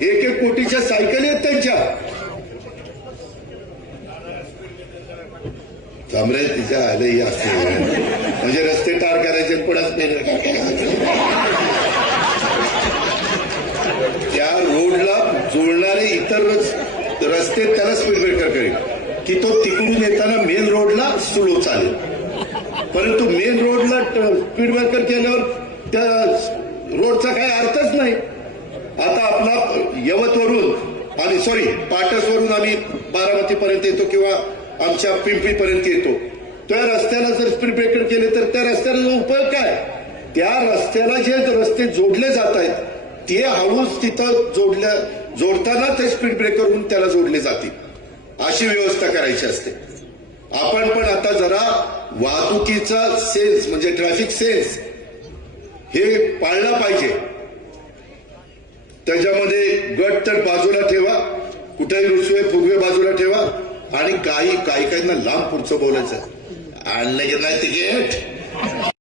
1-1 कोटीच्या सायकली आहेत त्यांच्या. कमरे तिच्या आलेही असते म्हणजे रस्ते टार करायचे कोणाच त्या रोडला जोडणारे इतर रस्ते त्याला स्पीड ब्रेकर करेल की तो तिकडून येताना मेन रोडला स्लो चालेल. परंतु मेन रोडला स्पीड ब्रेकर केल्यावर त्या रोडचा काही अर्थच नाही. आता आपला यवतवरून आणि पाटसवरून आम्ही बारामतीपर्यंत येतो किंवा आमच्या पिंपरीपर्यंत येतो. त्या रस्त्याला जर स्पीड ब्रेकर केले तर त्या रस्त्याला उपयोग काय? त्या रस्त्याला जे रस्ते जोडले जात आहेत ते हळूच तिथं जोडताना ते स्पीड ब्रेकर होऊन त्याला जोडले जातील अशी व्यवस्था करायची असते. आपण पण आता जरा वाहतुकीचा सेन्स म्हणजे ट्रॅफिक सेन्स हे पाळला पाहिजे. त्याच्यामध्ये गट तर बाजूला ठेवा, कुठेही रुसवे फुगवे बाजूला ठेवा आणि काही काहींना लांब पुढचं बोलायचं आणलं की नाही तिकीट